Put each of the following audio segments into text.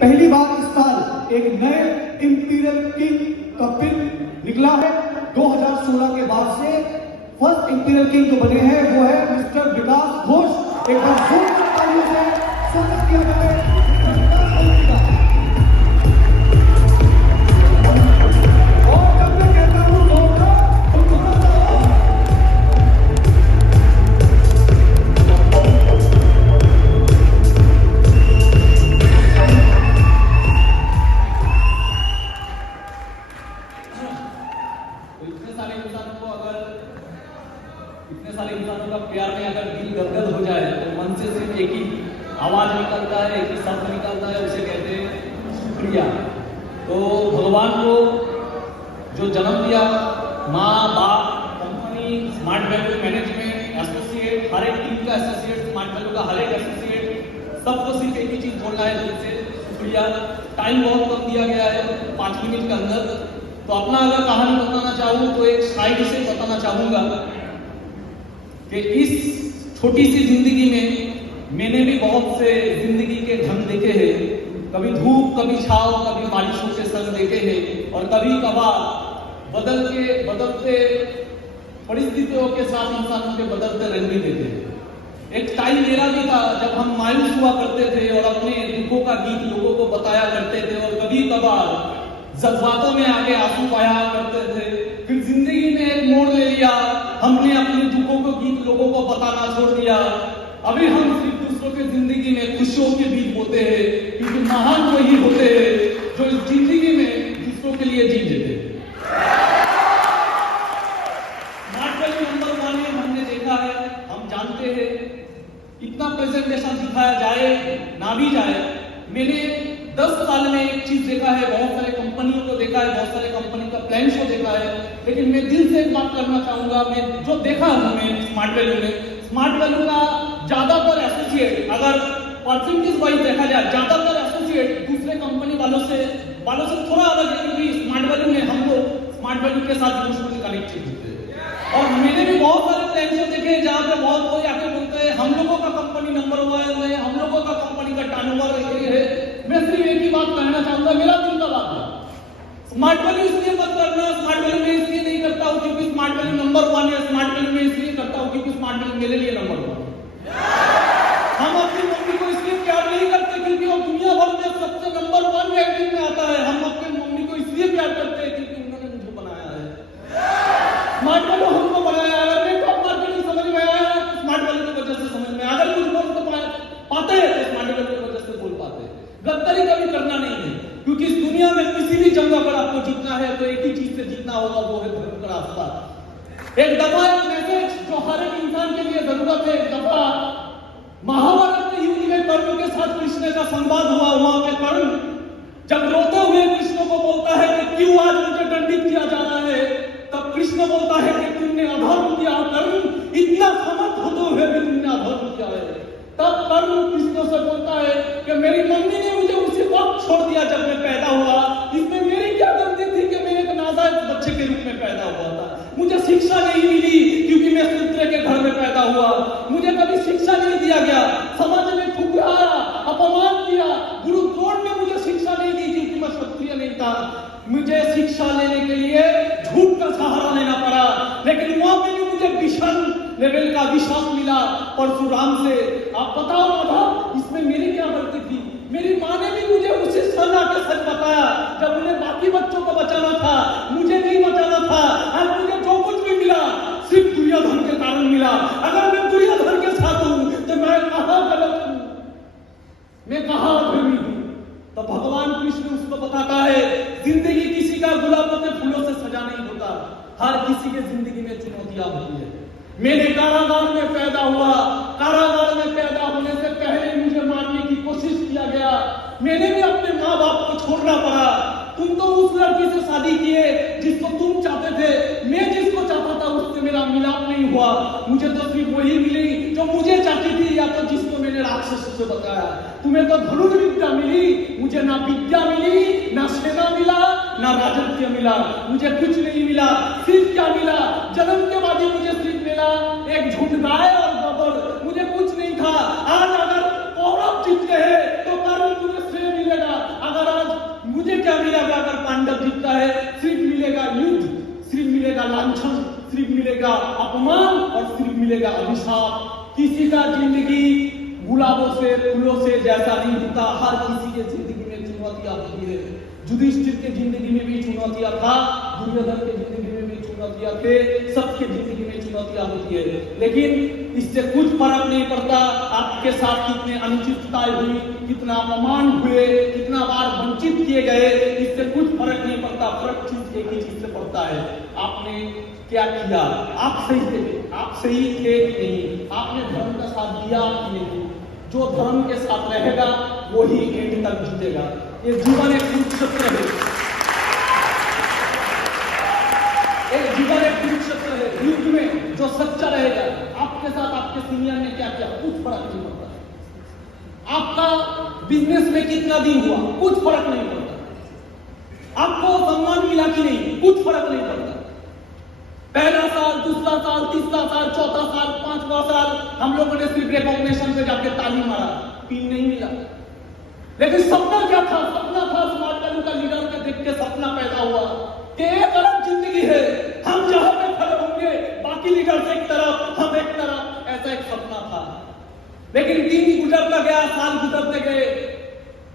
पहली बार इस साल एक नए इंपीरियल किंग का पिन निकला है। 2016 के बाद से फर्स्ट इंपीरियल किंग जो बने हैं वो है मिस्टर विकास घोष। एक बार जोरदार तालियों से स्वागत किया जाए मिस्टर विकास घोष का। और जब मैं कहता हूं जोरदार तो जोरदार। इतने सारे इंसानों का प्यार में अगर दिल गदगद हो जाए तो मन से सिर्फ एक ही आवाज निकलता है, एक ही शब्द निकलता है, उसे कहते हैं शुक्रिया। तो भगवान को जो जन्म दिया, माँ बाप, company, smart value management, associate, हर एक टीम का एसोसिएट, स्मार्ट वैल्यू का हर एक एसोसिएट, सबको सिर्फ एक ही चीज बोलना है दिल से, शुक्रिया। टाइम बहुत कम दिया गया है, 5 मिनट के अंदर। तो अपना अगर कहानी बताना चाहूँ तो एक शायरी से बताना चाहूंगा कि इस छोटी सी जिंदगी में मैंने भी बहुत से जिंदगी के ढंग देखे हैं। कभी धूप, कभी छाव, कभी बारिशों के संग देखे हैं, और कभी कभार बदलते परिस्थितियों के साथ इंसानों के बदलते रंग भी देखे हैं। एक टाइम मेरा भी था जब हम मायूस हुआ करते थे और अपने दुखों का गीत लोगों को बताया करते थे, और कभी कभार जज्बातों में आगे आंसू बहाया करते थे। फिर जिंदगी ने एक मोड़ ले लिया, हमने अपने दुखों को गीत लोगों को बताना छोड़ दिया। अभी हम सिर्फ दूसरों की जिंदगी में खुशियों के बीच बोते हैं, क्योंकि महान वही होते हैं जो इस जिंदगी में दूसरों के लिए जी लेते हैं। नंबर 1 में हमने देखा है, हम जानते हैं, इतना प्रेजेंटेशन दिखाया जाए ना भी जाए, मैंने 10 साल में एक चीज देखा है, बहुत सारे कंपनियों को देखा है, बहुत सारे कंपनी का प्लान शो देखा है, लेकिन मैं दिल से एक बात करना चाहूंगा। मैं जो देखा हमने स्मार्ट वैल्यू का ज्यादातर एसोसिएट, अगर परसेंटेज वाइज देखा जाए, ज्यादातर एसोसिएट दूसरे कंपनी वालों से थोड़ा अलग है, क्योंकि स्मार्ट वैल्यू में हम लोग स्मार्ट वैल्यू के साथ इमोशनली कनेक्टेड होते हैं। और मैंने भी बहुत सारे प्लान शो देखे जहां पे बहुत कोई आके बोलते हैं हम लोगों का कंपनी नंबर 1 है, हम लोगों का कंपनी का टर्नओवर है। मैं सिर्फ एक ही बात कहना चाहूंगा, मेरा दिल का बात है, स्मार्ट वैल्यू इसलिए मत करना। स्मार्ट वैल्यू में इसलिए नहीं करता हूं क्योंकि स्मार्ट वैल्यू नंबर 1 है, स्मार्ट वैल्यू में इसलिए करता हूं क्योंकि स्मार्ट वैल्यू मेरे लिए नंबर 1 है। हम अपनी मम्मी को इसलिए प्यार नहीं करते क्योंकि वो दुनिया भर में सबसे नंबर 1 रैंकिंग में आता है। हम अपनी मम्मी को इसलिए प्यार करते हैं क्योंकि उन्होंने मुझे बनाया है। स्मार्ट वैल्यू हमको बनाया है। अगर नेटवर्क मार्केटिंग समझ में आया है तो स्मार्ट वैल्यू की वजह से समझ में, अगर कुछ बोल पाते हैं तो स्मार्ट वैल्यू की वजह से बोल पाते हैं। गद्दारी कभी करना नहीं है, क्योंकि इस दुनिया में किसी भी जंग अगर आपको जीतना है तो एक ही चीज से जीतना होगा, वो है धर्म का रास्ता। एक दफा एक मैसेज जो हर एक इंसान के लिए जरूरत है। एक दफा महाभारत के युद्ध में कर्ण के साथ कृष्ण का संवाद हुआ। वहां पे कर्ण जब रोते हुए कृष्ण को बोलता है कि क्यों आज मुझे दंडित किया जा रहा है, तब कृष्ण बोलता है कि तुमने अधर्म किया कर्ण, इतना समर्थ होते हुए भी तुमने अधर्म किया है। तब कर्ण कृष्ण से बोलता है कि मेरी मम्मी ने मुझे उसी वक्त छोड़ दिया जब मैं पैदा हुआ। इसमें मेरी क्या गलती थी कि मैं एक नाजायज बच्चे के रूप में पैदा हुआ था। मुझे शिक्षा नहीं मिली क्योंकि मैं शूद्र के घर में पैदा हुआ। मुझे कभी शिक्षा नहीं दिया गया, समाज में ठुकराया, अपमान किया। गुरु द्रोण ने मुझे शिक्षा नहीं दी क्योंकि मैं क्षत्रिय नहीं था। मुझे शिक्षा लेने के लिए झूठ का सहारा लेना पड़ा, लेकिन वहां पे भी मुझे विशाल लेवल का विश्वास मिला परशुराम से। आप बताओ बाबा, इसमें मेरी क्या गलती थी? मेरी माँ ने भी मुझे उसी सजा के सच बताया जब उन्हें बाकी बच्चों को बचाना था, मुझे नहीं बचाना था। आज मुझे जो कुछ भी मिला सिर्फ दुर्योधन के कारण मिला। अगर मैं दुर्योधन के साथ हूं तो मैं कहां गलत हूं, मैं कहां अधर्मी हूं? तो भगवान कृष्ण उसको बताता है जिंदगी किसी का गुलाबों के फूलों से सजा नहीं होता, हर किसी के जिंदगी में चुनौतियां होती है। मैंने कारागार में पैदा हुआ, कारागार में पैदा होने से पहले मुझे मारने की कोशिश किया गया। मैंने भी अपने माँ बाप को छोड़ना पड़ा। तुम तो उस लड़की से शादी किए जिसको तुम चाहते थे, मैं जिसको चाहता था उससे मेरा मिलाप नहीं हुआ। मुझे तो सिर्फ वही मिली जो मुझे चाहती थी, या तो जिसको मैंने राक्षस से बताया। तुम्हें तो धनुर्विद्या मिली, मुझे ना विद्या मिली, ना सेना मिला, ना राजत्व मिला। मुझे कुछ नहीं मिला। सिर्फ क्या मिला? जन्म के बाद ही मुझे सिर्फ मिला एक झुंड गाय और गोबर। मुझे कुछ नहीं था। आज अगर कौरव जीतते हैं तो कर्ण मुझे श्रेय मिलेगा। मिलता है, सिर्फ मिलेगा युद्ध, सिर्फ मिलेगा लांछन, सिर्फ मिलेगा अपमान और सिर्फ मिलेगा अभिशाप। किसी का जिंदगी गुलाबों से फूलों से जैसा नहीं होता, हर किसी के जिंदगी में चुनौतियां होती है। युधिष्ठिर के जिंदगी में भी चुनौतियां था, दुर्योधन के जिंदगी में भी चुनौतियां थे, सबके जिंदगी में चुनौतियां होती है। लेकिन इससे कुछ फर्क नहीं पड़ता आपके साथ कितने अनुचितताएं हुई, कितना अपमान हुए, कितना बार वंचित किए गए, इससे कुछ फर्क नहीं पड़ता। फर्क चीज एक ही चीज से पड़ता है, आपने क्या किया। आप सही थे, आप सही थे कि नहीं, आपने धर्म का साथ दिया कि नहीं। जो धर्म के साथ रहेगा वो ही एंड तक जीतेगा। ये जीवन एक कुरुक्षेत्र है, एक जीवन एक कुरुक्षेत्र है। युद्ध में जो सच्चा रहेगा, आपके साथ आपके सीनियर ने क्या किया, कुछ फर्क नहीं पड़ता। आपका बिजनेस में कितना दिन हुआ, कुछ फर्क नहीं पड़ता। आपको सम्मान मिला कि नहीं, कुछ फर्क नहीं पड़ता। पहला साल, दूसरा साल, तीसरा साल, चौथा साल, पांचवा साल हम लोगों ने सिर्फ रिकॉग्निशन पे जाके ताली मारा, पिन नहीं मिला। लेकिन सपना क्या था, सपना था स्मार्ट वैल्यू का लीडर के देख के सपना पैदा हुआ कि एक अलग जिंदगी है, हम जहां पे खड़े होंगे बाकी लीडर एक तरफ, हम एक तरफ, ऐसा एक सपना था। लेकिन दिन गुजरता गया, साल गुजरते गए,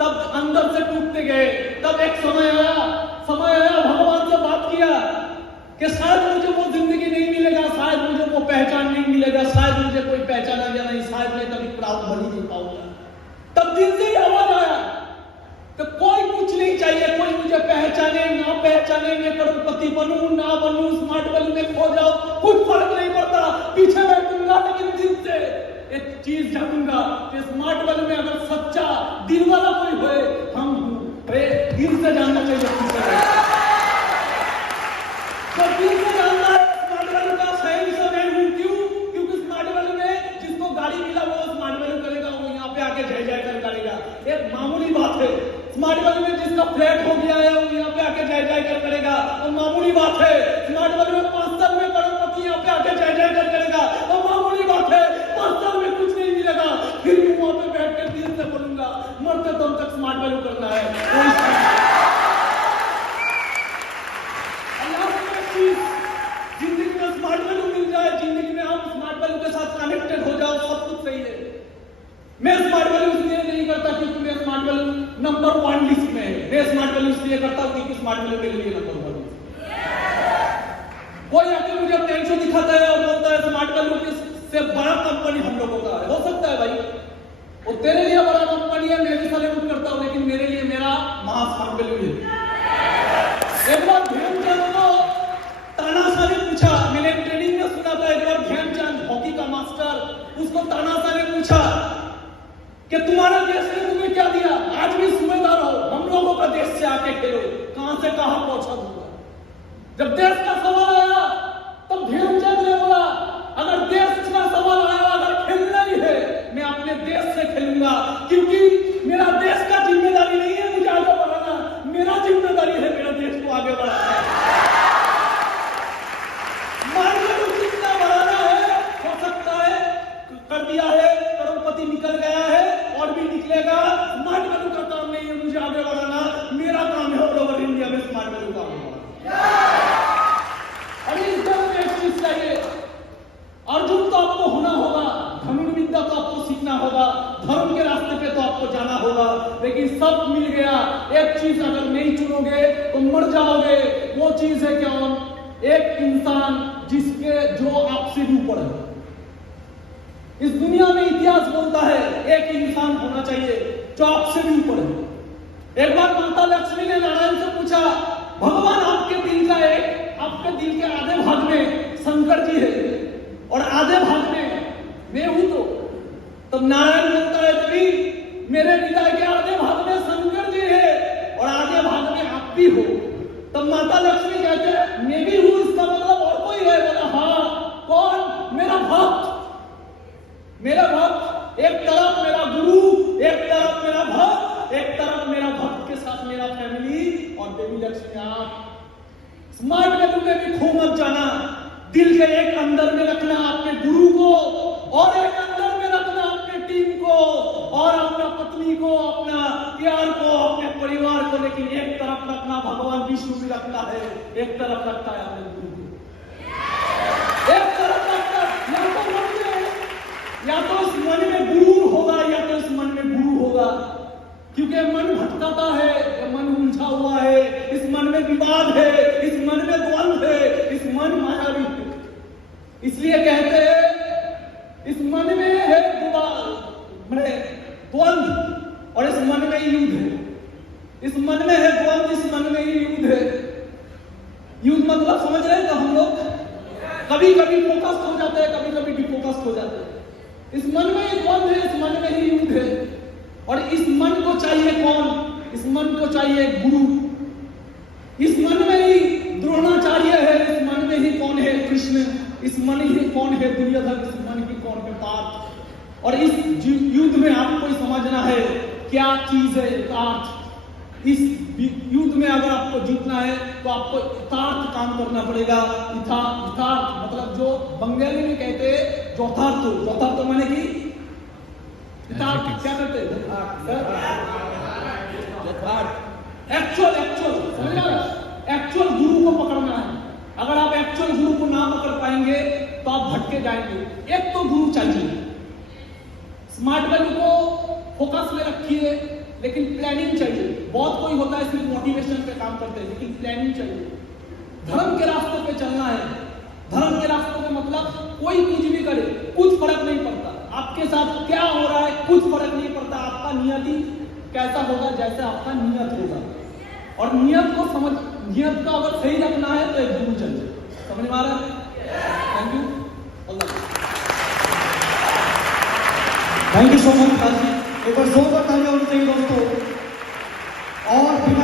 तब अंदर से टूटते गए। तब एक समय आया भगवान से बात किया कि शायद मुझे वो जिंदगी नहीं मिलेगा, शायद मुझे वो पहचान नहीं मिलेगा, शायद मुझे कोई पहचानेगा नहीं, शायद मैं कभी प्राउड बन ही नहीं पाऊंगा। तब दिल से ही आवाज आया कि कोई कुछ नहीं चाहिए, कोई मुझे पहचाने ना पहचाने, मैं करोड़पति बनूं ना बनूं, स्मार्ट वैल्यू में खो जाओ, कुछ फर्क नहीं पड़ता, पीछे बैठूंगा लेकिन दिल से एक चीज जानूंगा कि स्मार्ट वैल्यू में अगर सच्चा दिल वाला कोई होए, हम दिल से जानना चाहिए। तो दिल से जानना है स्मार्ट वैल्यू का सही से मैं हूं। क्यों? क्योंकि स्मार्ट वैल्यू में जिसको गाड़ी मिला वो स्मार्ट वैल्यू करेगा, वो यहाँ पे आके जय जय कर करेगा, एक मामूली बात है। स्मार्ट वैल्यू में जिसका फ्लैट हो गया है वो यहाँ पे आके जय जय कर करेगा, वो मामूली बात है। स्मार्ट वैल्यू में 5 साल में करोड़पति यहाँ पे आके जय जय कर करेगा, वो मामूली बात है। 5 साल में कुछ नहीं मिलेगा, फिर भी वहां पे बैठ के दिल से बोलूंगा, मरते दम तक स्मार्ट वैल्यू करना है। जिंदगी में स्मार्ट वैल्यू मिल जाए, जिंदगी में हम स्मार्ट वैल्यू के साथ कनेक्टेड हो जाओ, सब कुछ सही है। मैं स्मार्ट वैल्यू इसलिए नहीं करता क्योंकि मैं स्मार्ट वैल्यू नंबर 1 लिस्ट में है। मैं स्मार्ट वैल्यू इसलिए करता हूं क्योंकि स्मार्ट वैल्यू मेरे लिए नंबर 1 है। कोई आके मुझे टेंशन दिखाता है और बोलता है स्मार्ट वैल्यू से बड़ा कंपनी हम लोगों का है, हो सकता है भाई, वो तेरे लिए बड़ा कंपनी है, मैं भी सैल्यूट करता हूं, लेकिन मेरे लिए मेरा स्मार्ट वैल्यू है। एक बार ध्यानचंद को तानाशाह ने पूछा, मैंने ट्रेनिंग में सुना था, एक बार ध्यानचंद हॉकी का मास्टर, उसको तानाशाह ने पूछा कि तुम्हारे देश ने तुम्हें क्या दिया, आज भी सूबेदार हो, हम लोगों का देश से आके खेलो, कहां से कहां पहुंचा दूंगा। जब देश का सवाल आया तब ध्यानचंद ने बोला, अगर देश का सवाल आया, अगर खेलना ही है, मैं अपने देश से खेलूंगा, क्योंकि मेरा देश का जिम्मेदारी नहीं है मुझे आगे बढ़ाना, मेरा जिम्मेदारी है मेरा देश को आगे बढ़ाना। कितना बढ़ाना है, हो सकता है कर दिया है, करोड़पति निकल गया है और भी निकलेगा। स्मार्ट वैल्यू का काम नहीं है मुझे आगे बढ़ाना, मेरा काम है ऑल ओवर इंडिया में स्मार्ट वैल्यू का और इस देश में एक चीज चाहिए, अर्जुन तो आपको होना होगा, धनुर्विद्या तो आपको सीखना होगा, धर्म के रास्ते पे तो आपको जाना होगा, लेकिन सब मिल गया। एक चीज अगर नहीं चुनोगे तो मर जाओगे। वो चीज है क्या? एक इंसान जो आपसे भी ऊपर है। इस दुनिया में इतिहास बोलता है एक इंसान होना चाहिए जो आपसे भी ऊपर है। एक बार माता लक्ष्मी ने नारायण से पूछा, भगवान आपके दिल के आधे भाग में शंकर जी है और आधे भाग में मैं हूं, तो नारायण बोलता है देवी मेरे हृदय के आधे भाग में शंकर जी है और आधे भाग में आप भी हो। तब माता लक्ष्मी कहते हैं मैं भी हूं, इसका मतलब और कोई है? बोला हाँ, कौन? मेरा भक्त। एक तरफ मेरा गुरु, एक तरफ मेरा भक्त, एक तरफ मेरा भक्त के साथ मेरा फैमिली और देवी लक्ष्मी आप। स्मार्ट वैल्यू में भी खो मत जाना, दिल के एक अंदर में रखना आपके गुरु को और एक अंदर में रखना अपने टीम को और अपना पत्नी को, अपना प्यार को, अपने परिवार को, लेकिन एक तरफ रखना भगवान विष्णु भी रखता है, एक तरफ रखता है अपने गुरु को। एक तरफ रखता है, या तो मन में, या तो इस मन में गुरु होगा, या तो इस मन में गुरु होगा, क्योंकि मन भटकाता है, मन उलझा हुआ है, इस मन में विवाद है, इस मन में द्वंद्व है, इस मन मायावी है। इसलिए कहते हैं इस मन में है द्वंद्व और इस मन में युद्ध है। इस मन में है द्वंद्व, इस मन में ही युद्ध है। युद्ध मतलब समझ रहे हैं तो हम लोग कभी कभी फोकस हो जाते हैं, कभी कभी डिफोकस हो जाते हैं। इस मन में ही द्वंद्व है, इस मन में ही युद्ध है। और इस मन को चाहिए कौन? इस मन को चाहिए गुरु। इस मन में ही द्रोणाचार्य है, इस मन में ही कौन है? कृष्ण। इस मन ही कौन है? दुर्योधन। इस मन ही कौन है? पार्थ। और इस युद्ध में आपको समझना है क्या चीज है यथार्थ। इस युद्ध में अगर आपको जीतना है तो आपको यथार्थ काम करना पड़ेगा। यथार्थ मतलब जो बंगाली में कहते हैं यथार्थ। यथार्थ माने कि यथार्थ क्या करते हैं? एक्चुअल समझ रहे हो? एक्चुअल गुरु को पकड़ना है। अगर आप एक्चुअल गुरु को ना पकड़ पाएंगे तो आप भटके जाएंगे। एक तो गुरु चाहिए। स्मार्ट वैल्यू को फोकस में रखिए, लेकिन प्लानिंग चाहिए। बहुत कोई होता है सिर्फ मोटिवेशन पे काम करते हैं, लेकिन प्लानिंग चाहिए। धर्म के रास्ते पे चलना है। धर्म के रास्ते पे मतलब कोई कुछ भी करे, कुछ फर्क नहीं पड़ता। आपके साथ क्या हो रहा है कुछ फर्क नहीं पड़ता। आपका नियत ही कैसा होगा, जैसा आपका नियत होगा। और नियत को समझ, नियत को अगर सही रखना है तो एक गुरु चाहिए। समझ में आ रहा है? Thank you. Thank you so much. एक बार जोरदार तालियां होनी चाहिए दोस्तों। और बिना